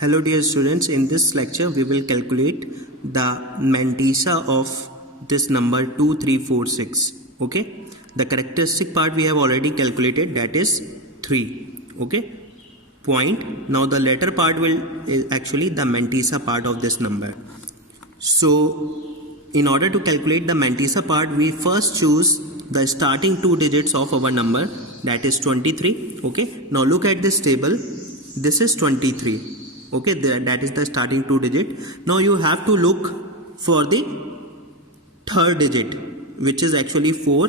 Hello dear students, in this lecture we will calculate the mantissa of this number 2346. Okay, the characteristic part we have already calculated, that is 3. Okay, point. Now the latter part is actually the mantissa part of this number. So in order to calculate the mantissa part, we first choose the starting 2 digits of our number, that is 23. Okay, now look at this table. This is 23. Okay, that is the starting 2 digit. Now you have to look for the third digit, which is actually 4,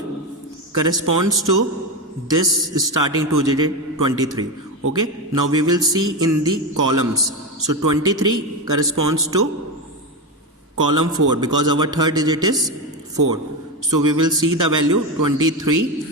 corresponds to this starting 2 digit 23. Okay, now we will see in the columns. So 23 corresponds to column 4 because our third digit is 4. So we will see the value 23.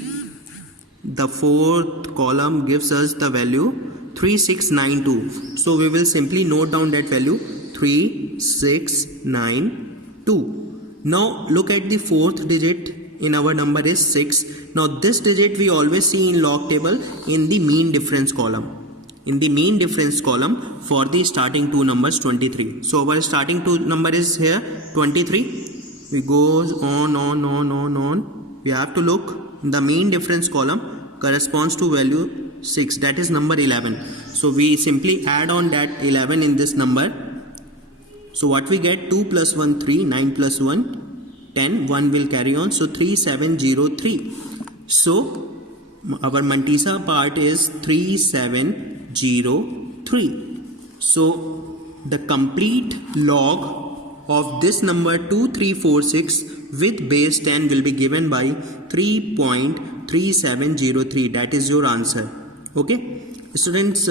The fourth column gives us the value 3692. So we will simply note down that value 3692. Now look at the fourth digit in our number is 6. Now this digit we always see in log table in the mean difference column. In the mean difference column for the starting two numbers 23. So our starting two number is here 23. We goes on. We have to look in the mean difference column corresponds to value 6, that is number 11. So we simply add on that 11 in this number. So what we get, 2 plus 1 3, 9 plus 1 10, 1 will carry on, so 3703. So our mantissa part is 3703. So the complete log of this number 2346 with base 10 will be given by 3.3703. that is your answer. Okay, students,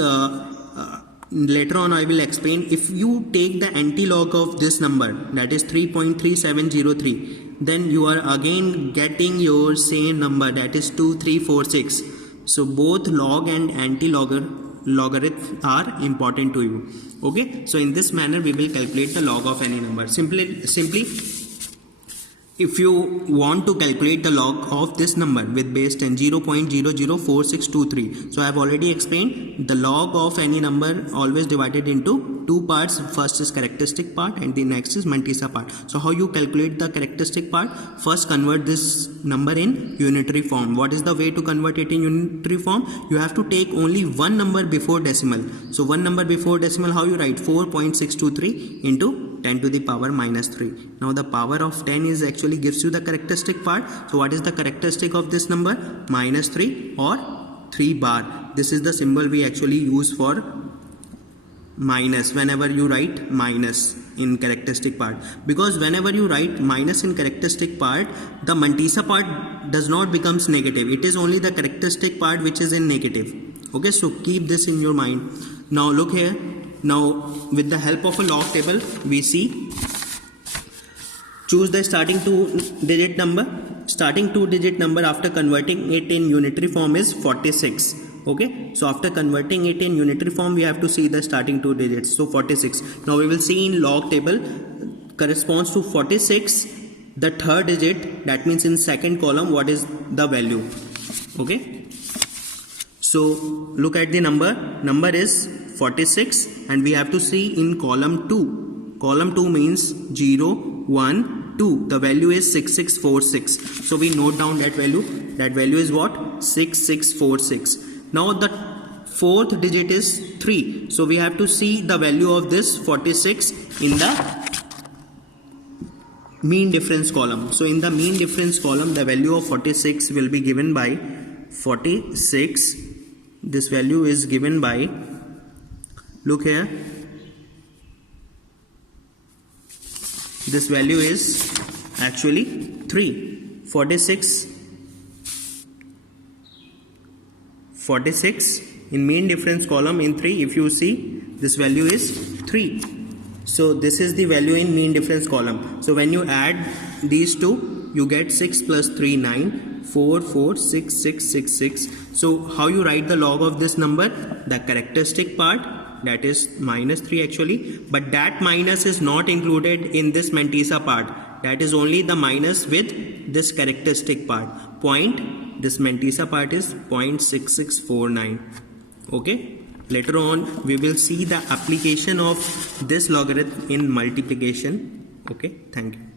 later on I will explain. If you take the anti-log of this number, that is 3.3703, then you are again getting your same number, that is 2346. So both log and anti-logarithm are important to you. Okay, so in this manner we will calculate the log of any number. Simply if you want to calculate the log of this number with base 10, 0.004623. So I have already explained the log of any number always divided into two parts. First is characteristic part and the next is mantissa part. So how you calculate the characteristic part? First convert this number in unitary form. What is the way to convert it in unitary form? You have to take only one number before decimal. So one number before decimal, how you write? 4.623 into 10 to the power minus 3. Now the power of 10 is actually gives you the characteristic part. So what is the characteristic of this number? Minus 3 or 3 bar. This is the symbol we actually use for minus whenever you write minus in characteristic part. Because whenever you write minus in characteristic part, the mantissa part does not becomes negative. It is only the characteristic part which is in negative. Okay, so keep this in your mind. Now look here. Now with the help of a log table we see, choose the starting two digit number. Starting two digit number after converting it in unitary form is 46. Okay, so after converting it in unitary form we have to see the starting two digits, so 46. Now we will see in log table corresponds to 46 the third digit, that means in second column what is the value. Okay, so look at the number is 46 and we have to see in column 2. Column 2 means 0 1 2. The value is 6646. So we note down that value. That value is what? 6646. Now the fourth digit is 3. So we have to see the value of this 46 in the mean difference column. So in the mean difference column the value of 46 will be given by 46. This value is given by, look here, this value is actually 3. 46 in mean difference column in 3, if you see this value is 3. So this is the value in mean difference column. So when you add these two, you get 6 plus 3 9, 4 4 6 6 6 6. So how you write the log of this number? The characteristic part, that is minus 3 actually, but that minus is not included in this mantissa part. That is only the minus with this characteristic part. This mantissa part is 0.6649. Okay, Later on we will see the application of this logarithm in multiplication. Okay, thank you.